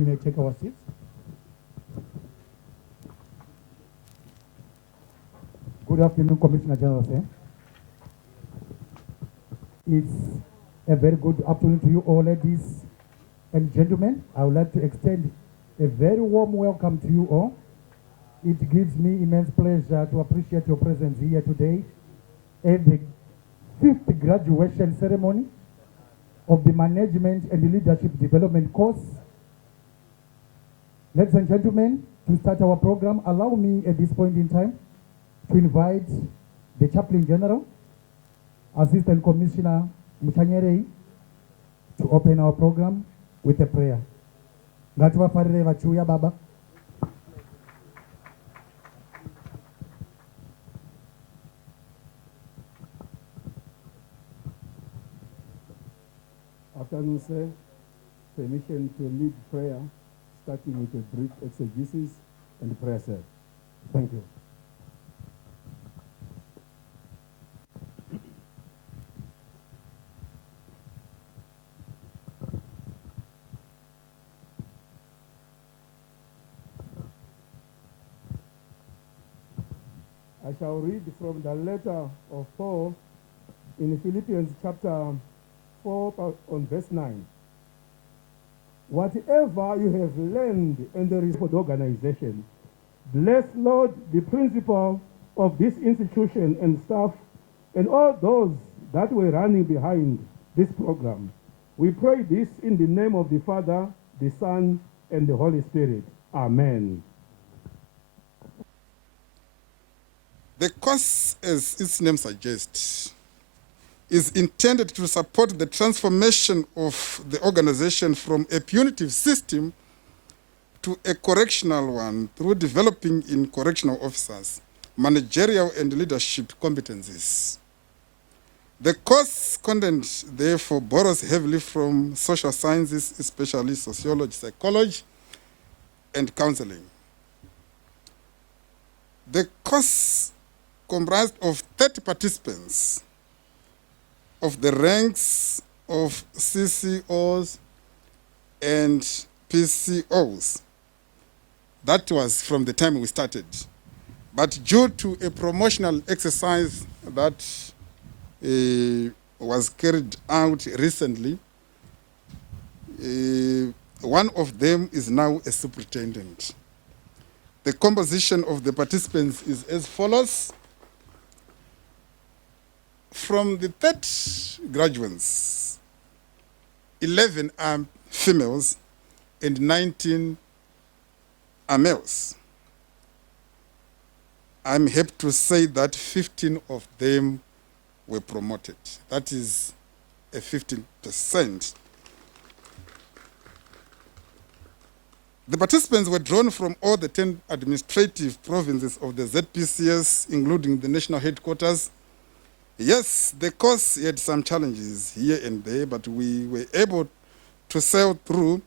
we may take our seats. Good afternoon, Commissioner General, sir. It's a very good afternoon to you all, ladies and gentlemen. I would like to extend a very warm welcome to you all. It gives me immense pleasure to appreciate your presence here today at the 5th graduation ceremony of the Management and Leadership Development course. Ladies and gentlemen, to start our program, allow me at this point in time to invite the Chaplain General, Assistant Commissioner Muchanyerei, to open our program with a prayer. Ngativafarire vachiuya baba. Afternoon, sir. Permission to lead prayer, starting with a brief exegesis and prayer, sir. Thank you. I shall read from the letter of Paul in Philippians chapter 4 on verse 9. Whatever you have learned in the report organization, bless, Lord, the principal of this institution and staff and all those that were running behind this program. We pray this in the name of the Father, the Son, and the Holy Spirit. Amen. The course, as its name suggests, is intended to support the transformation of the organization from a punitive system to a correctional one through developing in correctional officers managerial and leadership competencies. The course content, therefore, borrows heavily from social sciences, especially sociology, psychology, and counseling. The course comprised of 30 participants of the ranks of CCOs and PCOs. That was from the time we started. But due to a promotional exercise that was carried out recently, one of them is now a superintendent. The composition of the participants is as follows. From the 30 graduates, 11 are females and 19 are males. I'm happy to say that 15 of them were promoted. That is a 15%. The participants were drawn from all the 10 administrative provinces of the ZPCS, including the national headquarters. Yes, the course had some challenges here and there, but we were able to sail through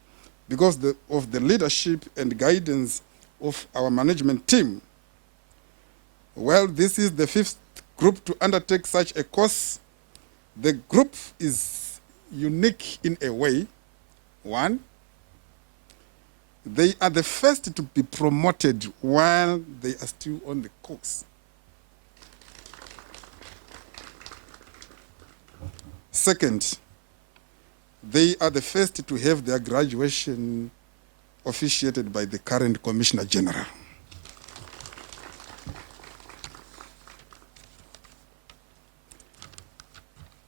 because of the leadership and guidance of our management team. Well, this is the 5th group to undertake such a course. The group is unique in a way. One, they are the first to be promoted while they are still on the course. Second, they are the first to have their graduation officiated by the current Commissioner General.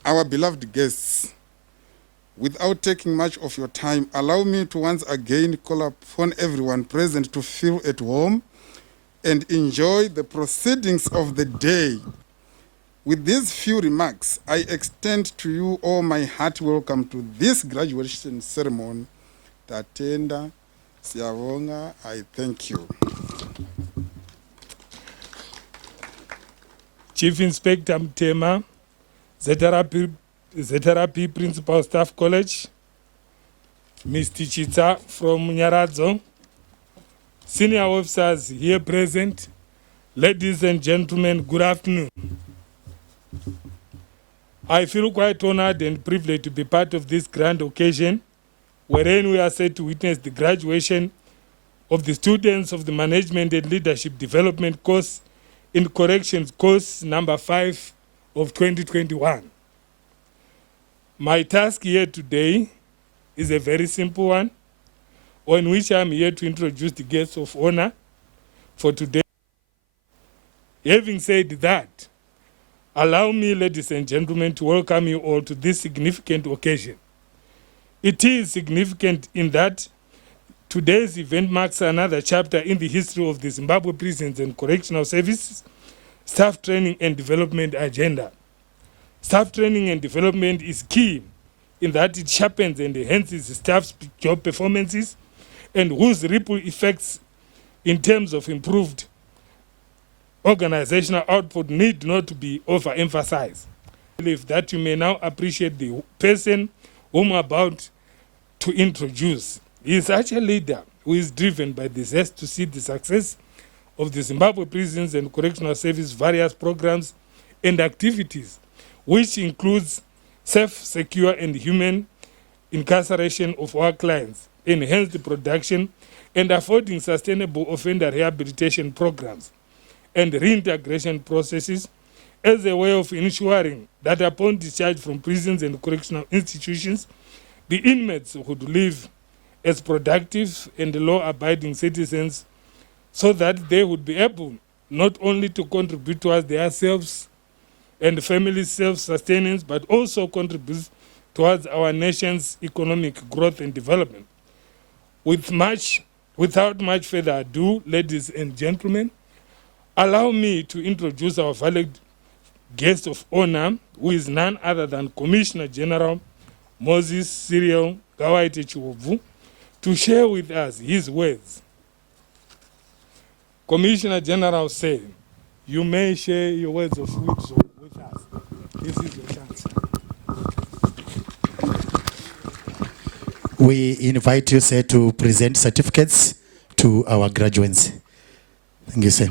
Our beloved guests, without taking much of your time, allow me to once again call upon everyone present to feel at home and enjoy the proceedings of the day. With these few remarks, I extend to you all my hearty welcome to this graduation ceremony. Tatenda, Siyabonga, I thank you. Chief Inspector Mtema, Zeterapi Principal Staff College, Mr. Chita from Nyaradzo, senior officers here present, ladies and gentlemen, good afternoon. I feel quite honored and privileged to be part of this grand occasion wherein we are set to witness the graduation of the students of the Management and Leadership Development course in Corrections course number 5 of 2021. My task here today is a very simple one, on which I'm here to introduce the guests of honor for today. Having said that, allow me, ladies and gentlemen, to welcome you all to this significant occasion. It is significant in that today's event marks another chapter in the history of the Zimbabwe Prisons and Correctional Services Staff Training and Development Agenda. Staff training and development is key in that it sharpens and enhances staff's job performances and whose ripple effects in terms of improved organizational output need not to be overemphasized. I believe that you may now appreciate the person whom I'm about to introduce. He is such a leader who is driven by the zest to see the success of the Zimbabwe Prisons and Correctional Service various programs and activities, which includes safe, secure, and human incarceration of our clients, enhanced production, and affording sustainable offender rehabilitation programs and reintegration processes as a way of ensuring that upon discharge from prisons and correctional institutions, the inmates would live as productive and law-abiding citizens so that they would be able not only to contribute towards their selves and family self-sustenance, but also contribute towards our nation's economic growth and development. Without much further ado, ladies and gentlemen, allow me to introduce our valued guest of honor, who is none other than Commissioner General Moses Cyril Gawaite Chihobvu, to share with us his words. Commissioner General said, you may share your words of wisdom with us. This is your chance. We invite you, sir, to present certificates to our graduates. Thank you, sir.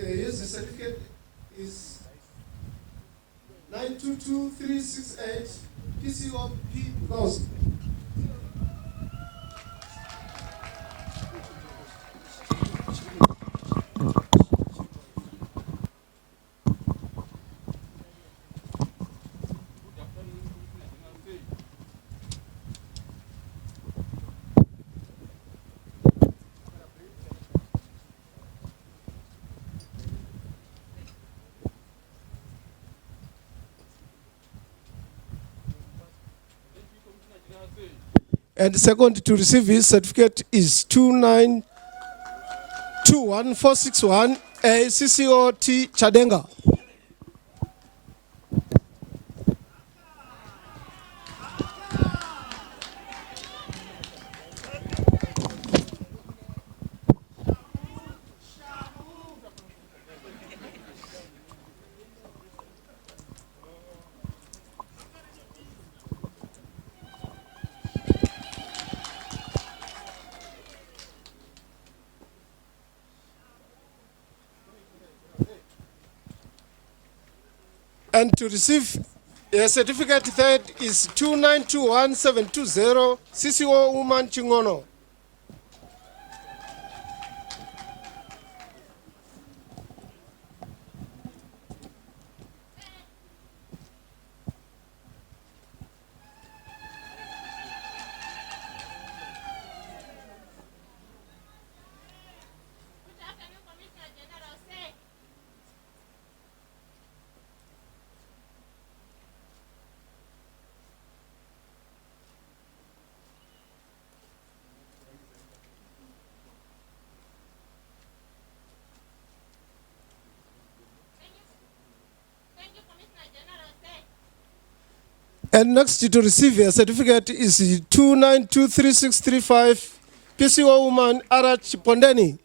Yes, the certificate is 922368 PCOP 1000. And the second to receive his certificate is 2921461 CCOT Chadenga. And to receive a certificate third is 2921720 CCO Woman Chingono. And next to receive a certificate is 292365 PCO woman Arach Pondeni.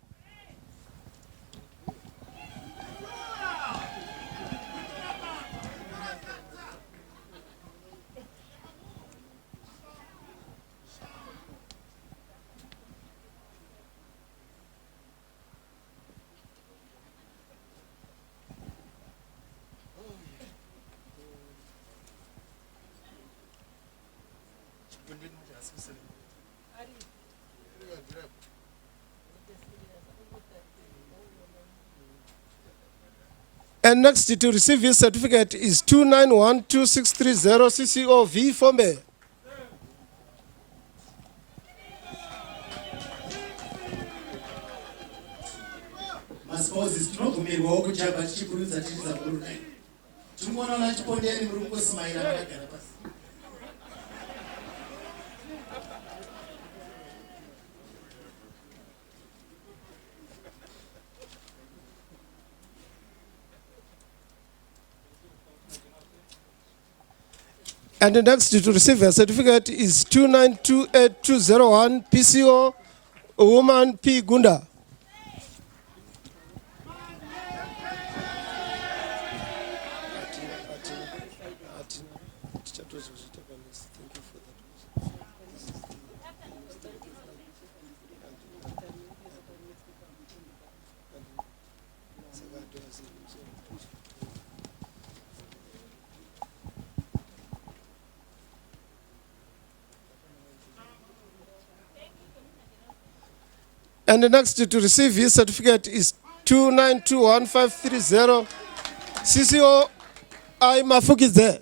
And next to receive his certificate is 291263 CCOV Fombe. Masposes tinogumirwa kujabha tichikurudza tichiza kurudai. Tinoona nachipondeni muri kungosimaira makagara pasi. And the next to receive a certificate is 292801 PCO woman P Gunda. And the next to receive his certificate is 292150 CCO I Mafukize.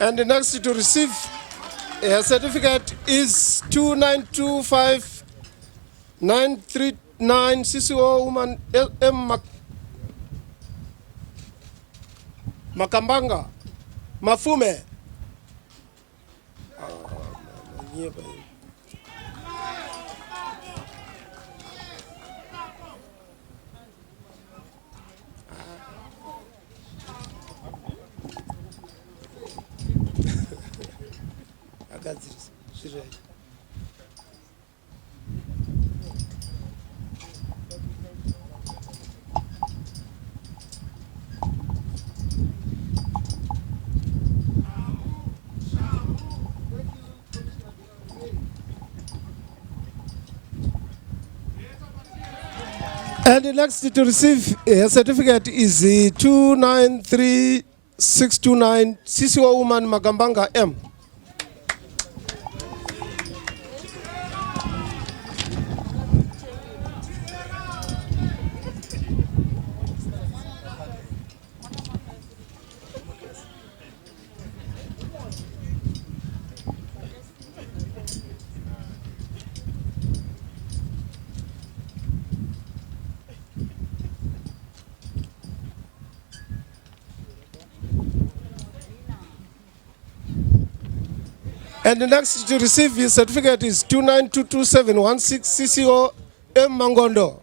And the next to receive a certificate is 2925939 CCO woman M. Makambanga Mafume. And the next to receive a certificate is 293629 CCO woman Magambanga M. And the next to receive his certificate is 29222716 CCO M. Mangondo.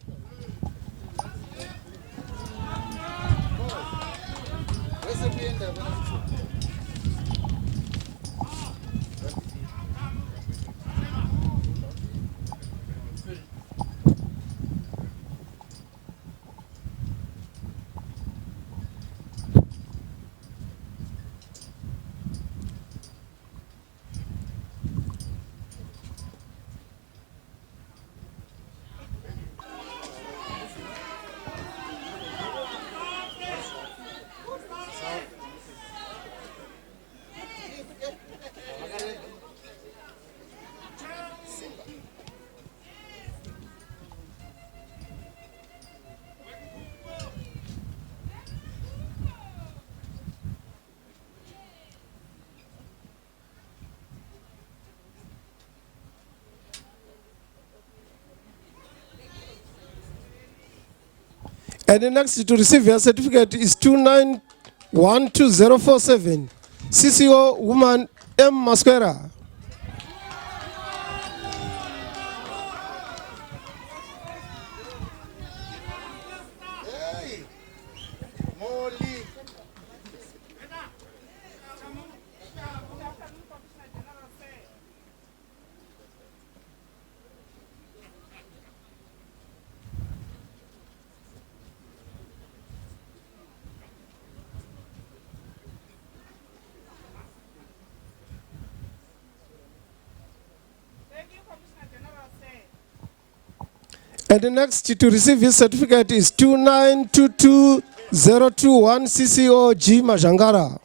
And the next to receive a certificate is 291247, CCO woman M. Masquera. And the next to receive his certificate is 2922021 CCO G. Majangara.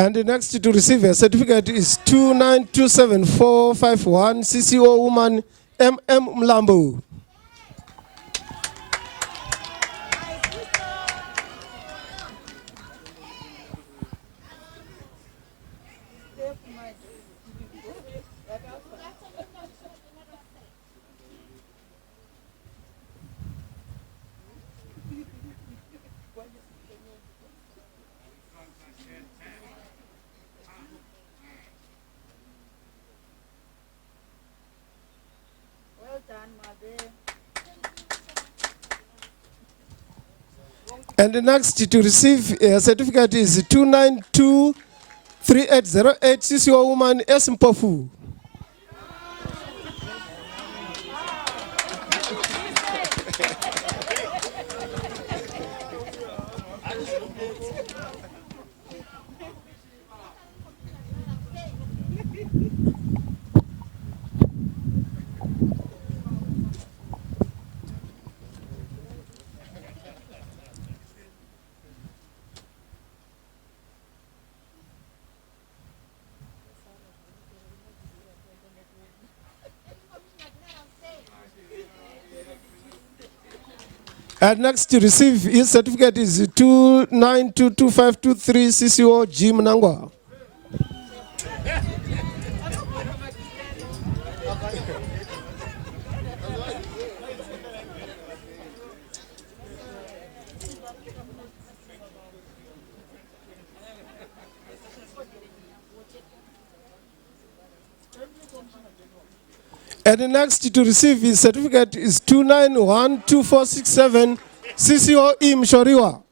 And the next to receive a certificate is 2927451 CCO woman MM Mlambo. And the next to receive a certificate is 2923808 CCO woman S. Mpofu. And next to receive his certificate is 2922523 CCO G. Mnangwa. And the next to receive his certificate is 2912467 CCO E. Mshoriwa.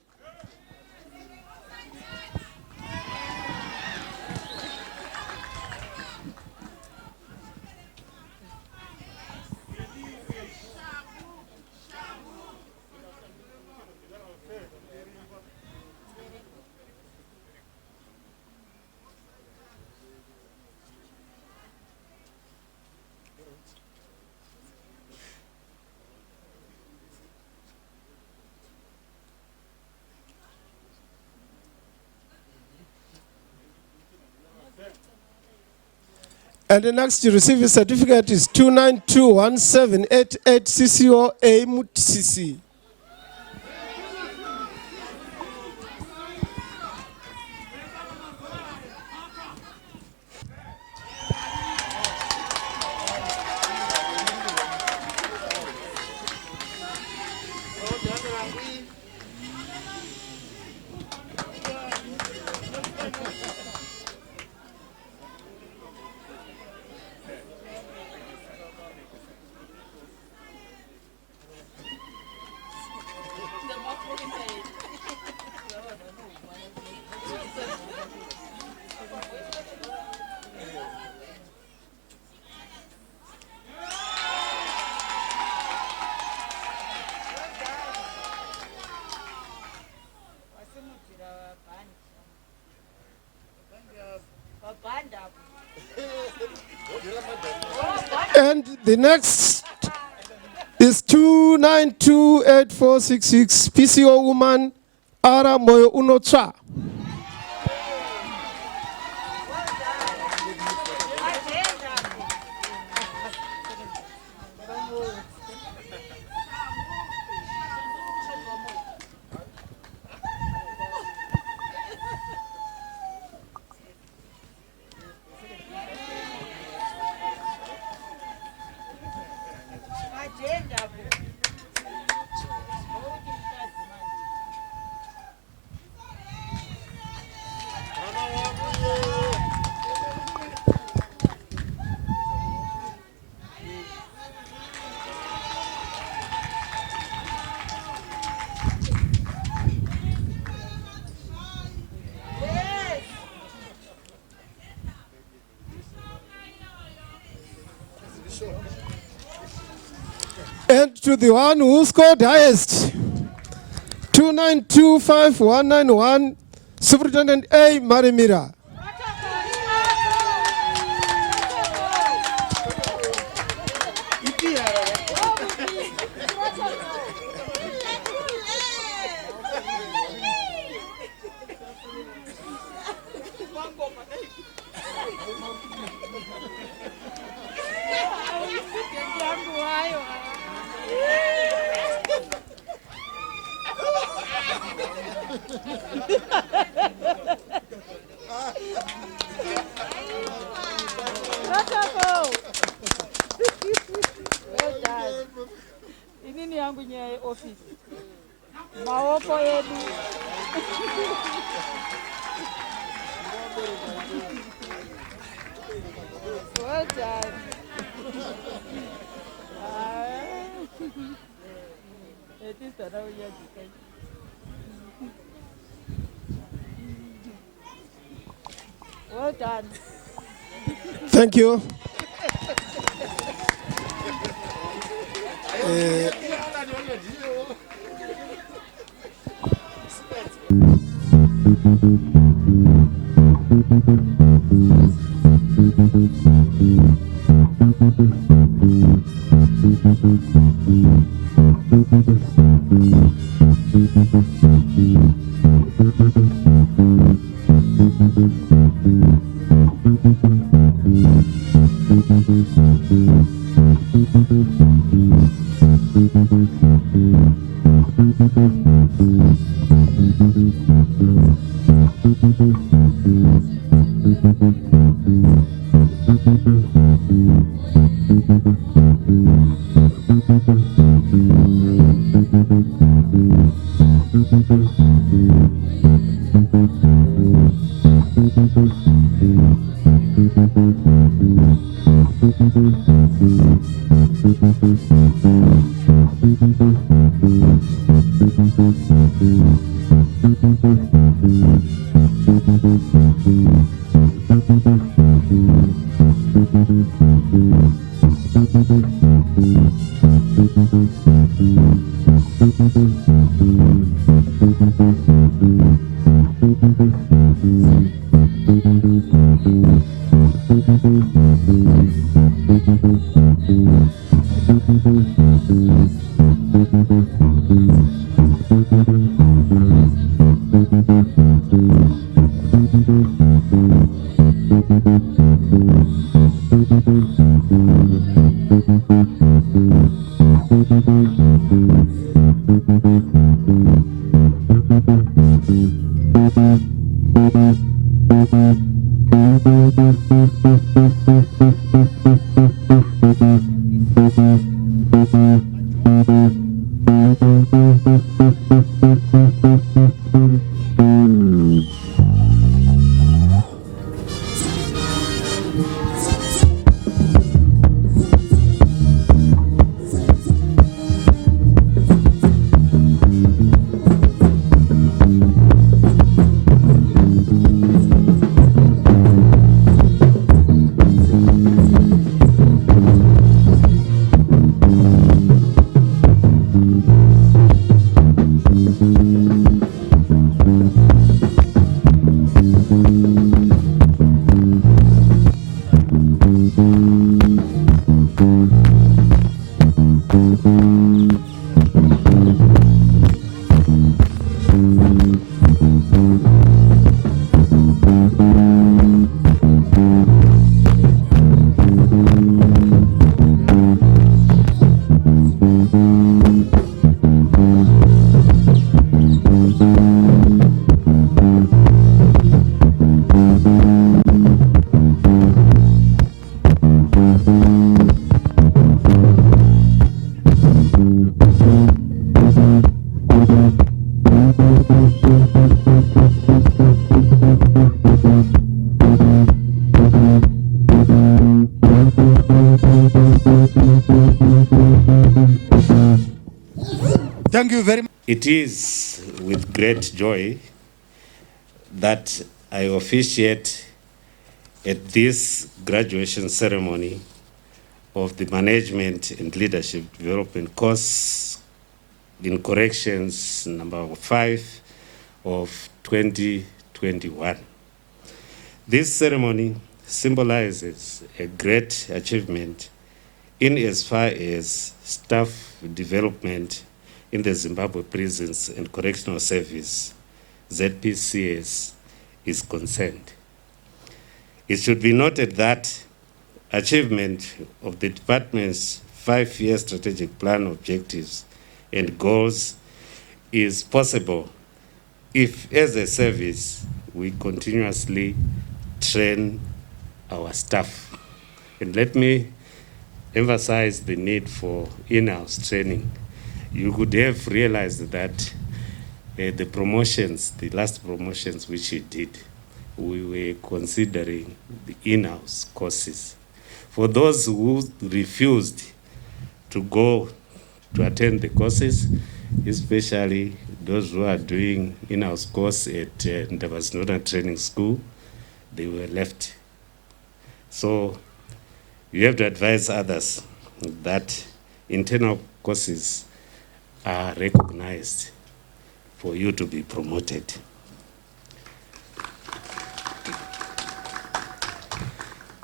And the next to receive his certificate is 2921788 CCO A. Mutsisi. And the next is 2928466 PCO woman Ara Moyo Unotra. And to the one who scored highest, 2925191, Superintendent A. Marimira. Inini yangu nye office. Maoko yedu. Well done. It is that I will well done. Thank you. Thank you very much. It is with great joy that I officiate at this graduation ceremony of the Management and Leadership Development course in Corrections number 5 of 2021. This ceremony symbolizes a great achievement in as far as staff development in the Zimbabwe Prisons and Correctional Service, ZPCS, is concerned. It should be noted that achievement of the department's 5-year strategic plan objectives and goals is possible if, as a service, we continuously train our staff. And let me emphasize the need for in-house training. You could have realized that the promotions, the last promotions which you did, we were considering the in-house courses. For those who refused to go to attend the courses, especially those who are doing in-house course at Ndabazinoda Training School, they were left. So you have to advise others that internal courses are recognized for you to be promoted.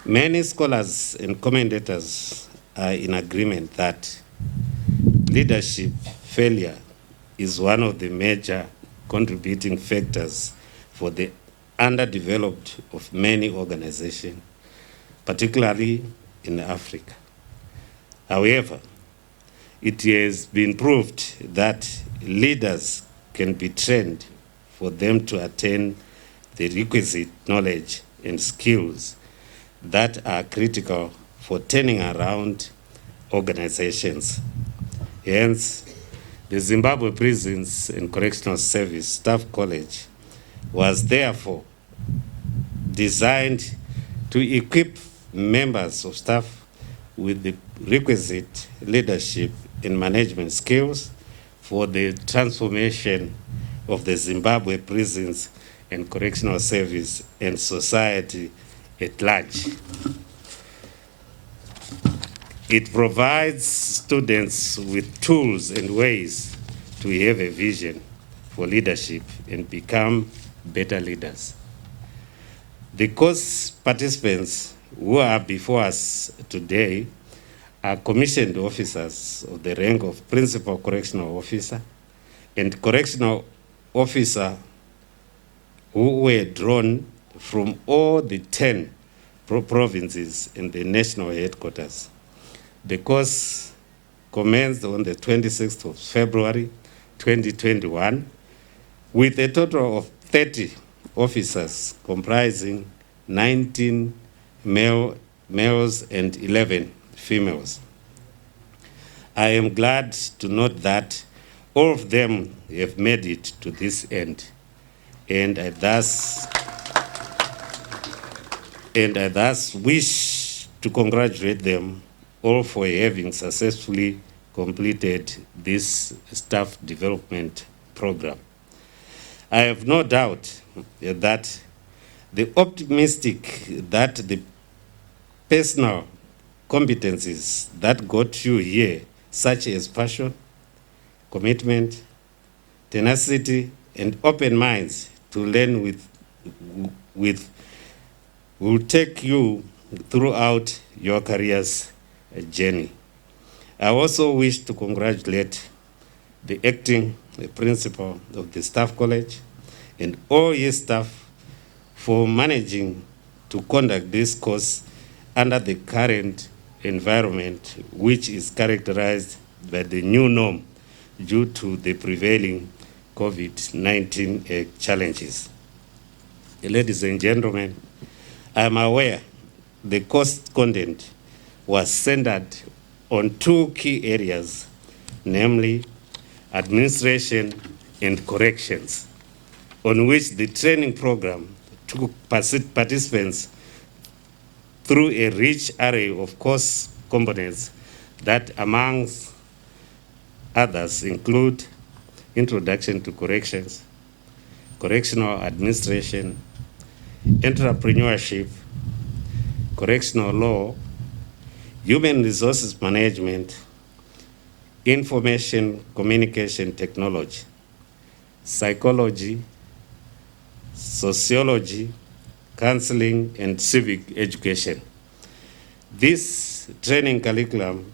Many scholars and commentators are in agreement that leadership failure is one of the major contributing factors for the underdeveloped of many organizations, particularly in Africa. However, it has been proved that leaders can be trained for them to attain the requisite knowledge and skills that are critical for turning around organizations. Hence, the Zimbabwe Prisons and Correctional Service Staff College was therefore designed to equip members of staff with the requisite leadership and management skills for the transformation of the Zimbabwe Prisons and Correctional Service and society at large. It provides students with tools and ways to have a vision for leadership and become better leaders. The course participants who are before us today are commissioned officers of the rank of Principal Correctional Officer and Correctional Officer who were drawn from all the 10 provinces in the national headquarters. The course commenced on the 26th of February 2021 with a total of 30 officers comprising 19 males and 11 females. I am glad to note that all of them have made it to this end, and I thus wish to congratulate them all for having successfully completed this staff development program. I have no doubt that the optimistic that the personal competencies that got you here, such as passion, commitment, tenacity, and open minds to learn with will take you throughout your career's journey. I also wish to congratulate the acting principal of the Staff College and all his staff for managing to conduct this course under the current environment, which is characterized by the new norm due to the prevailing COVID-19 challenges. Ladies and gentlemen, I am aware the course content was centered on 2 key areas, namely administration and corrections, on which the training program took participants through a rich array of course components that, amongst others, include Introduction to Corrections, Correctional Administration, Entrepreneurship, Correctional Law, Human Resources Management, Information Communication Technology, Psychology, Sociology, Counseling, and Civic Education. This training curriculum,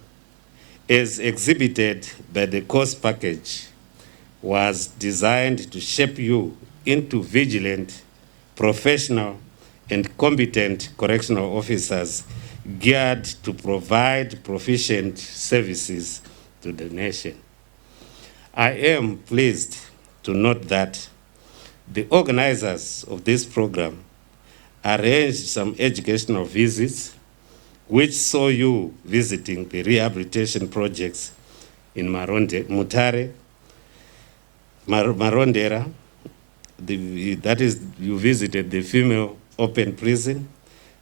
as exhibited by the course package, was designed to shape you into vigilant, professional, and competent correctional officers geared to provide proficient services to the nation. I am pleased to note that the organizers of this program arranged some educational visits which saw you visiting the rehabilitation projects in Mutare, Marondera, that is, you visited the female open prison,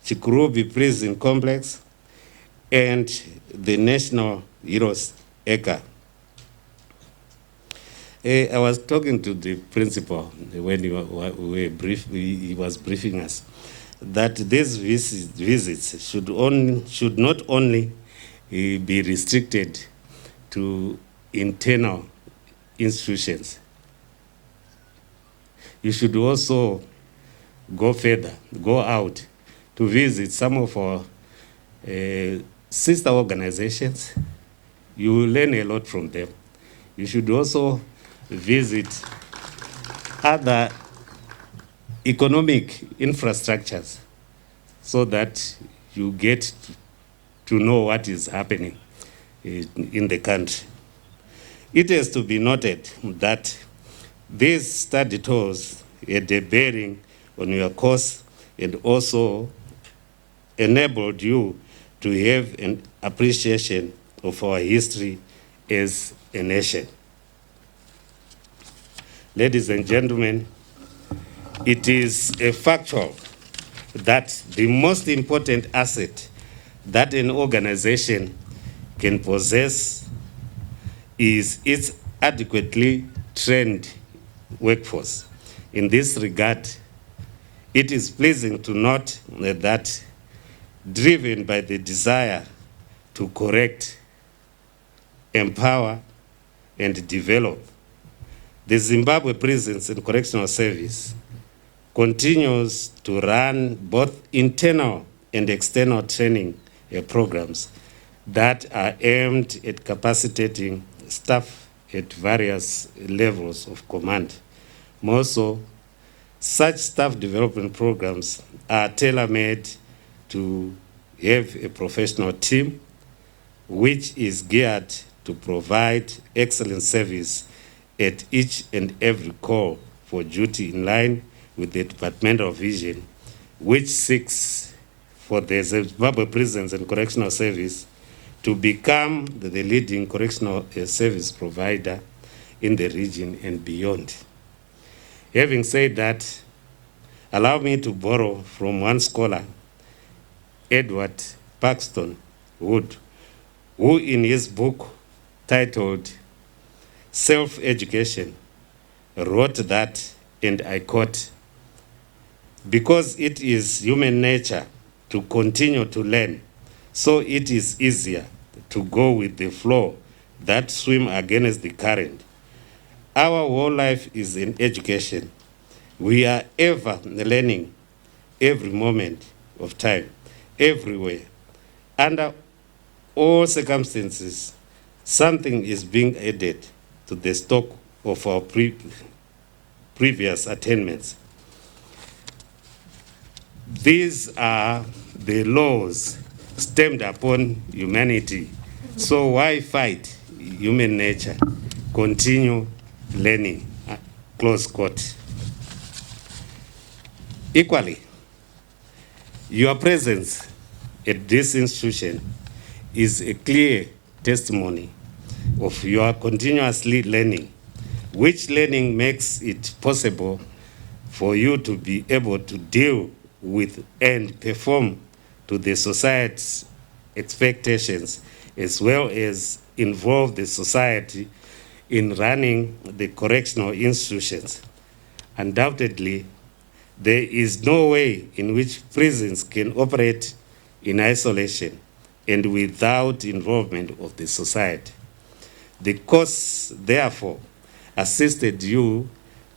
Chihobvu prison complex, and the National Heroes Acre. I was talking to the principal when he was briefing us that these visits should not only be restricted to internal institutions. You should also go further, go out to visit some of our sister organizations. You will learn a lot from them. You should also visit other economic infrastructures so that you get to know what is happening in the country. It is to be noted that these study tours had a bearing on your course and also enabled you to have an appreciation of our history as a nation. Ladies and gentlemen, it is a factual that the most important asset that an organization can possess is its adequately trained workforce. In this regard, it is pleasing to note that, driven by the desire to correct, empower, and develop, the Zimbabwe Prisons and Correctional Service continues to run both internal and external training programs that are aimed at capacitating staff at various levels of command. More so, such staff development programs are tailor-made to have a professional team which is geared to provide excellent service at each and every call for duty in line with the departmental vision, which seeks for the Zimbabwe Prisons and Correctional Service to become the leading correctional service provider in the region and beyond. Having said that, allow me to borrow from one scholar, Edward Paxton Wood, who in his book titled Self-Education wrote that, and I quote, "Because it is human nature to continue to learn, so it is easier to go with the flow that swim against the current. Our whole life is in education. We are ever learning every moment of time, everywhere. Under all circumstances, something is being added to the stock of our previous attainments. These are the laws stamped upon humanity. So why fight human nature? Continue learning." Close quote. Equally, your presence at this institution is a clear testimony of your continuously learning, which learning makes it possible for you to be able to deal with and perform to the society's expectations, as well as involve the society in running the correctional institutions. Undoubtedly, there is no way in which prisons can operate in isolation and without involvement of the society. The course, therefore, assisted you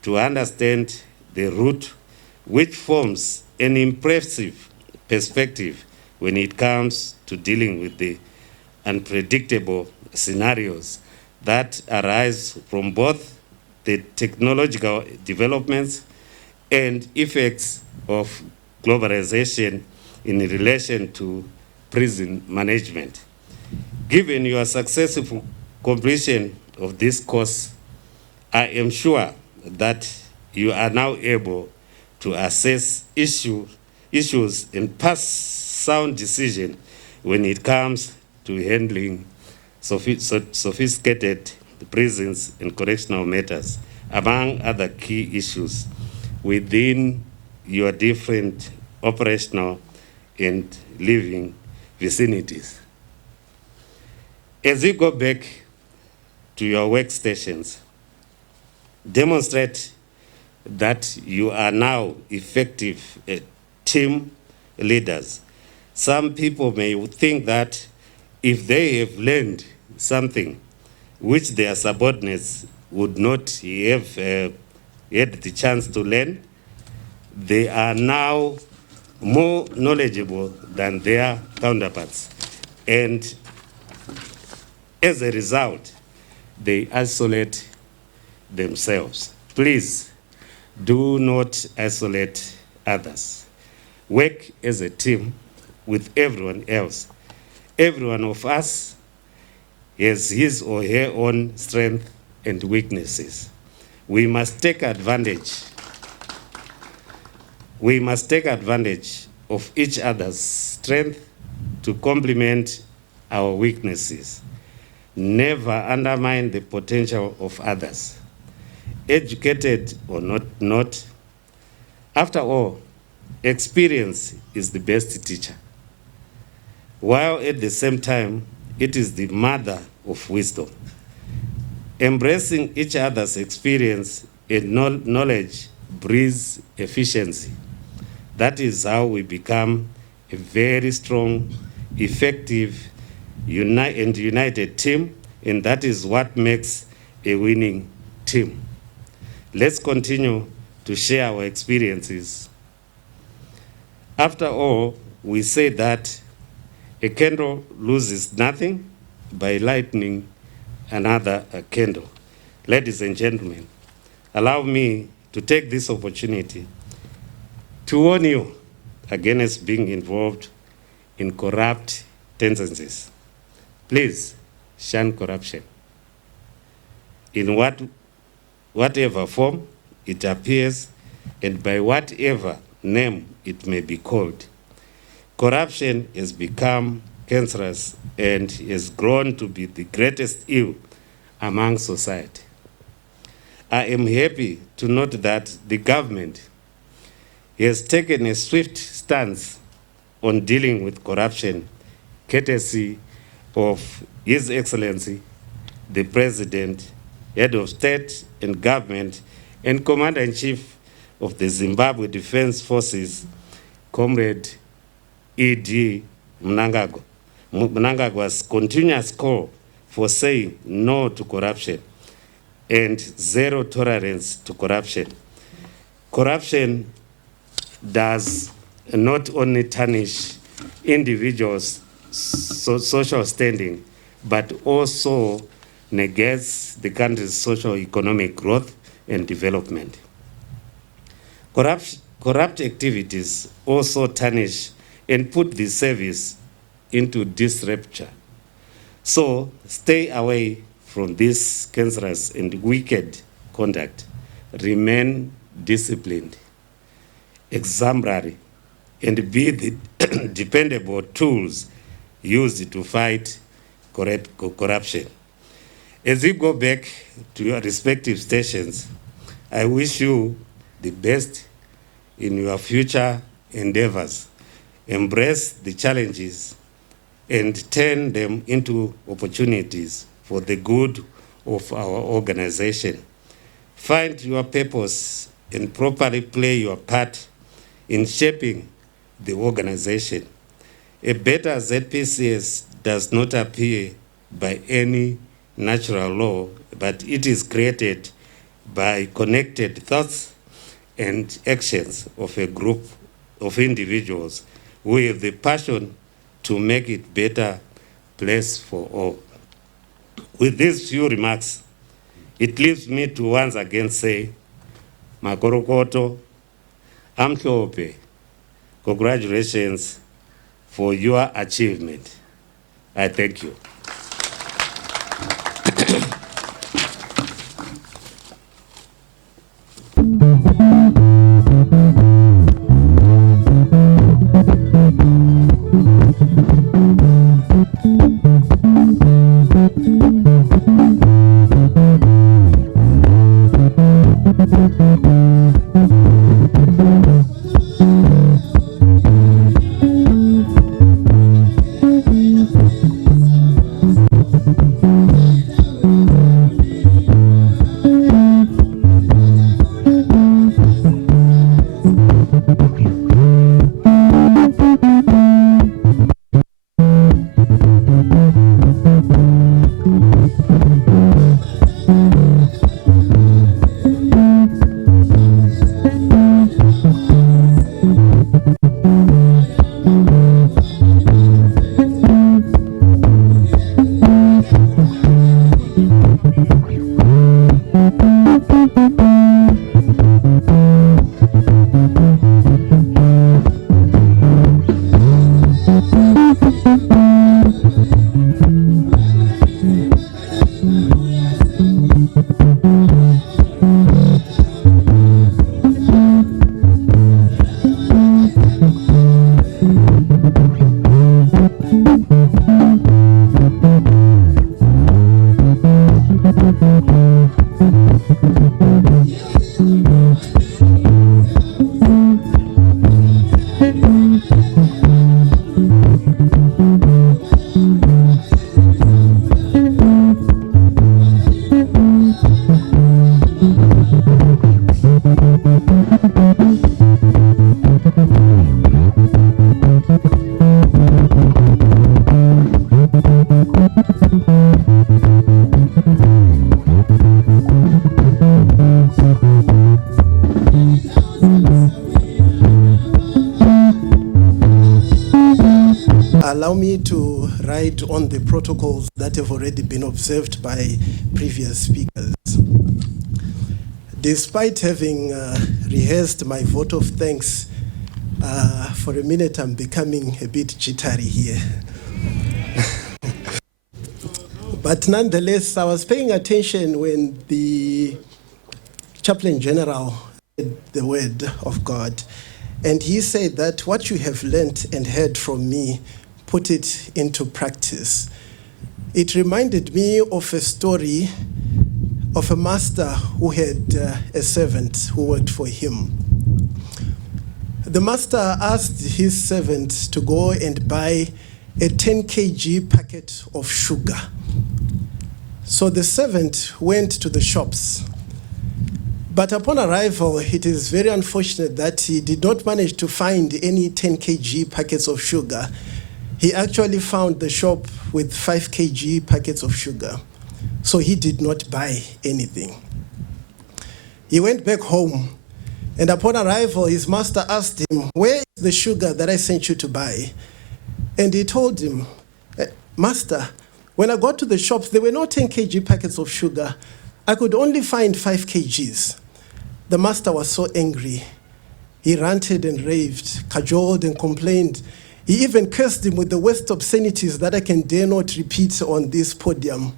to understand the route which forms an impressive perspective when it comes to dealing with the unpredictable scenarios that arise from both the technological developments and effects of globalization in relation to prison management. Given your successful completion of this course, I am sure that you are now able to assess issues and pass sound decision when it comes to handling sophisticated prisons and correctional matters, among other key issues within your different operational and living vicinities. As you go back to your workstations, demonstrate that you are now effective team leaders. Some people may think that if they have learned something which their subordinates would not have had the chance to learn, they are now more knowledgeable than their counterparts. And as a result, they isolate themselves. Please do not isolate others. Work as a team with everyone else. Every one of us has his or her own strengths and weaknesses. We must take advantage. We must take advantage of each other's strength to complement our weaknesses. Never undermine the potential of others, educated or not. After all, experience is the best teacher, while at the same time, it is the mother of wisdom. Embracing each other's experience and knowledge breeds efficiency. That is how we become a very strong, effective, and united team, and that is what makes a winning team. Let's continue to share our experiences. After all, we say that a candle loses nothing by lighting another candle. Ladies and gentlemen, allow me to take this opportunity to warn you against being involved in corrupt tendencies. Please shun corruption. In whatever form it appears and by whatever name it may be called. Corruption has become cancerous and has grown to be the greatest ill among society. I am happy to note that the government has taken a swift stance on dealing with corruption, courtesy of His Excellency, the President, Head of State and Government, and Commander-in-Chief of the Zimbabwe Defense Forces, Comrade E.D. Mnangagwa's continuous call for saying no to corruption and zero tolerance to corruption. Corruption does not only tarnish individuals' social standing, but also negates the country's socio-economic growth and development. Corrupt activities also tarnish and put the service into disrepute. So stay away from this cancerous and wicked conduct. Remain disciplined, exemplary, and be the dependable tools used to fight corruption. As you go back to your respective stations, I wish you the best in your future endeavors. Embrace the challenges and turn them into opportunities for the good of our organization. Find your purpose and properly play your part in shaping the organization. A better ZPCS does not appear by any natural law, but it is created by connected thoughts and actions of a group of individuals who have the passion to make it better place for all. With these few remarks, it leaves me to once again say, Makorokoto, Amhlope, congratulations for your achievement. I thank you. Allow me to write on the protocols that have already been observed by previous speakers. Despite having rehearsed my vote of thanks, for a minute I'm becoming a bit jittery here. But nonetheless, I was paying attention when the Chaplain General said the word of God. And he said that what you have learned and heard from me, put it into practice. It reminded me of a story of a master who had a servant who worked for him. The master asked his servant to go and buy a 10 kg packet of sugar. So the servant went to the shops. But upon arrival, it is very unfortunate that he did not manage to find any 10 kg packets of sugar. He actually found the shop with 5 kg packets of sugar. So he did not buy anything. He went back home, and upon arrival, his master asked him, "Where is the sugar that I sent you to buy?" And he told him, "Master, when I got to the shops, there were no 10 kg packets of sugar. I could only find 5 kgs. The master was so angry. He ranted and raved, cajoled and complained. He even cursed him with the worst obscenities that I can dare not repeat on this podium.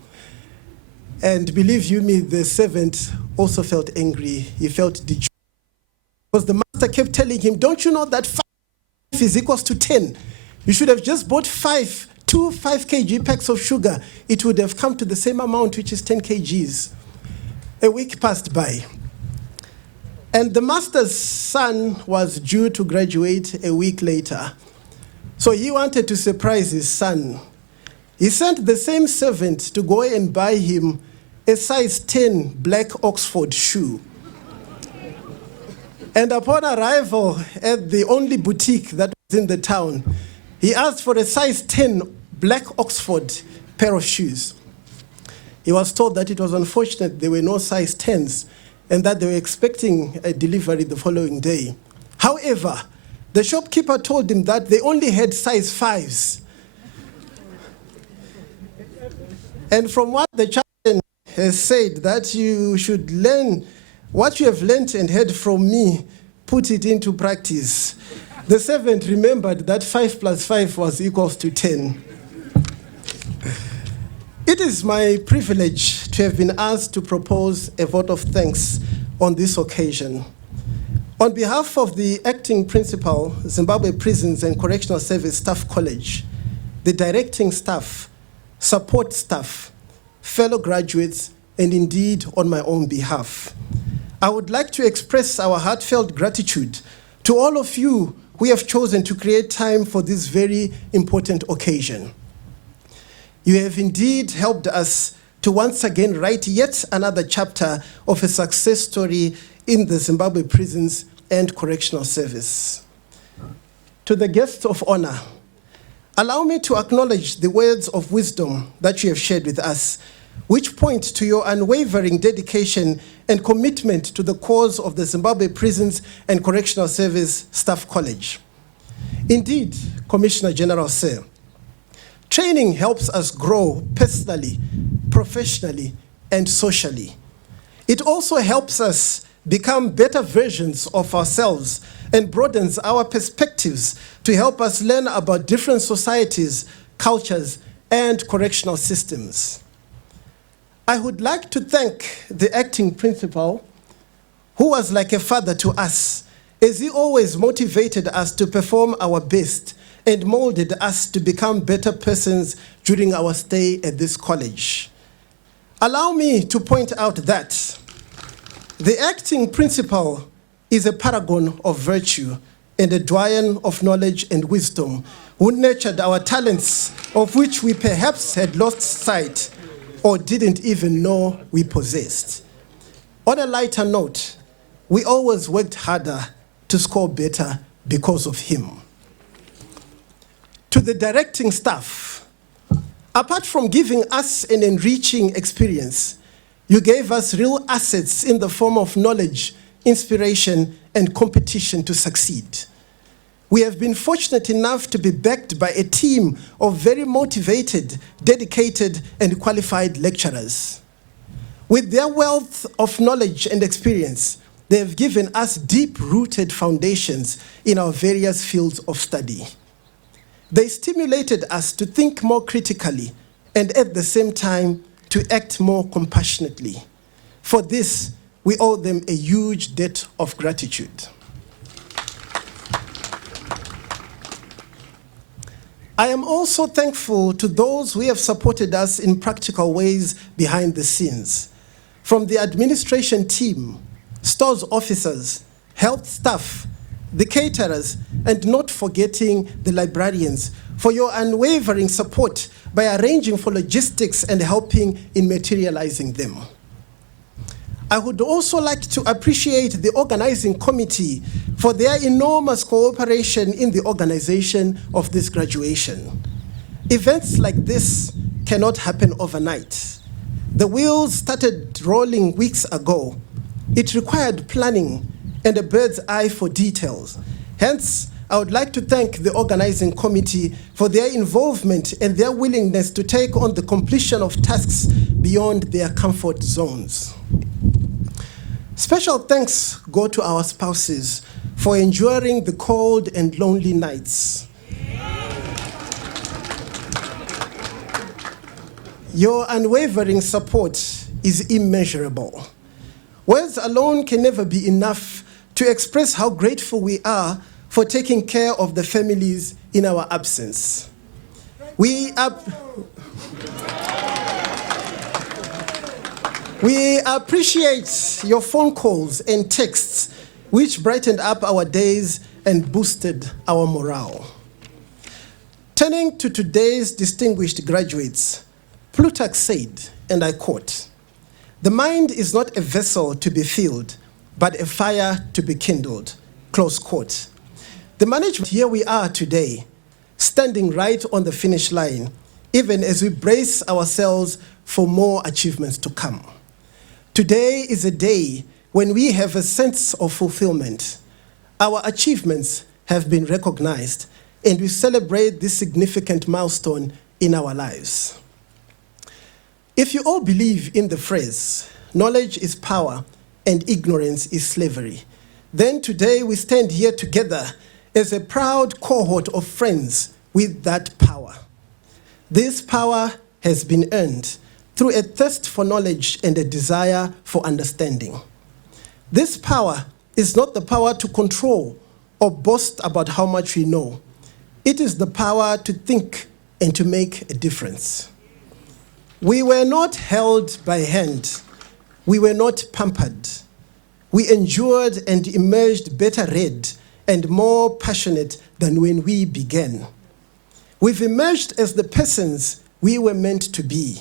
And believe you me, the servant also felt angry. He felt dejected. Because the master kept telling him, "Don't you know that 5 is equals to 10? You should have just bought 2 5 kg packs of sugar. It would have come to the same amount, which is 10 kgs. A week passed by. And the master's son was due to graduate a week later. So he wanted to surprise his son. He sent the same servant to go and buy him a size 10 black Oxford shoe. And upon arrival at the only boutique that was in the town, he asked for a size 10 black Oxford pair of shoes. He was told that it was unfortunate there were no size 10s and that they were expecting a delivery the following day. However, the shopkeeper told him that they only had size 5s. And from what the chaplain has said, that you should learn what you have learned and heard from me, put it into practice. The servant remembered that 5 plus 5 was equals to 10. It is my privilege to have been asked to propose a vote of thanks on this occasion. On behalf of the acting principal, Zimbabwe Prisons and Correctional Service Staff College, the directing staff, support staff, fellow graduates, and indeed on my own behalf, I would like to express our heartfelt gratitude to all of you who have chosen to create time for this very important occasion. You have indeed helped us to once again write yet another chapter of a success story in the Zimbabwe Prisons and Correctional Service. To the guests of honor, allow me to acknowledge the words of wisdom that you have shared with us, which point to your unwavering dedication and commitment to the cause of the Zimbabwe Prisons and Correctional Service Staff College. Indeed, Commissioner General Sir, training helps us grow personally, professionally, and socially. It also helps us become better versions of ourselves and broadens our perspectives to help us learn about different societies, cultures, and correctional systems. I would like to thank the acting principal, who was like a father to us, as he always motivated us to perform our best and molded us to become better persons during our stay at this college. Allow me to point out that the acting principal is a paragon of virtue and a doyen of knowledge and wisdom, who nurtured our talents, of which we perhaps had lost sight or didn't even know we possessed. On a lighter note, we always worked harder to score better because of him. To the directing staff, apart from giving us an enriching experience, you gave us real assets in the form of knowledge, inspiration, and competition to succeed. We have been fortunate enough to be backed by a team of very motivated, dedicated, and qualified lecturers. With their wealth of knowledge and experience, they have given us deep-rooted foundations in our various fields of study. They stimulated us to think more critically and at the same time to act more compassionately. For this, we owe them a huge debt of gratitude. I am also thankful to those who have supported us in practical ways behind the scenes, from the administration team, stores officers, health staff, the caterers, and not forgetting the librarians for your unwavering support by arranging for logistics and helping in materializing them. I would also like to appreciate the organizing committee for their enormous cooperation in the organization of this graduation. Events like this cannot happen overnight. The wheels started rolling weeks ago. It required planning and a bird's eye for details. Hence, I would like to thank the organizing committee for their involvement and their willingness to take on the completion of tasks beyond their comfort zones. Special thanks go to our spouses for enduring the cold and lonely nights. Your unwavering support is immeasurable. Words alone can never be enough to express how grateful we are for taking care of the families in our absence. We appreciate your phone calls and texts, which brightened up our days and boosted our morale. Turning to today's distinguished graduates, Plutarch said, and I quote, The mind is not a vessel to be filled, but a fire to be kindled. Close quote. The management, here we are today, standing right on the finish line, even as we brace ourselves for more achievements to come. Today is a day when we have a sense of fulfillment. Our achievements have been recognized, and we celebrate this significant milestone in our lives. If you all believe in the phrase, knowledge is power and ignorance is slavery, then today we stand here together as a proud cohort of friends with that power. This power has been earned through a thirst for knowledge and a desire for understanding. This power is not the power to control or boast about how much we know. It is the power to think and to make a difference. We were not held by hand. We were not pampered. We endured and emerged better read and more passionate than when we began. We've emerged as the persons we were meant to be.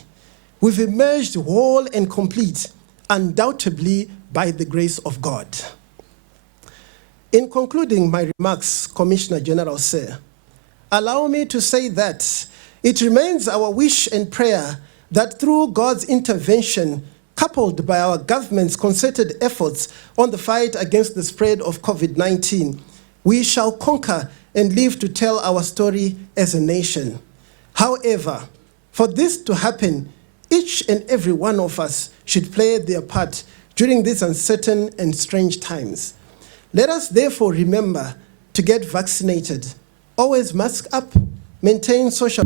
We've emerged whole and complete, undoubtedly by the grace of God. In concluding my remarks, Commissioner General Sir, allow me to say that it remains our wish and prayer that through God's intervention, coupled by our government's concerted efforts on the fight against the spread of COVID-19, we shall conquer and live to tell our story as a nation. However, for this to happen, each and every one of us should play their part during these uncertain and strange times. Let us therefore remember to get vaccinated, always mask up, maintain social...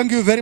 Thank you very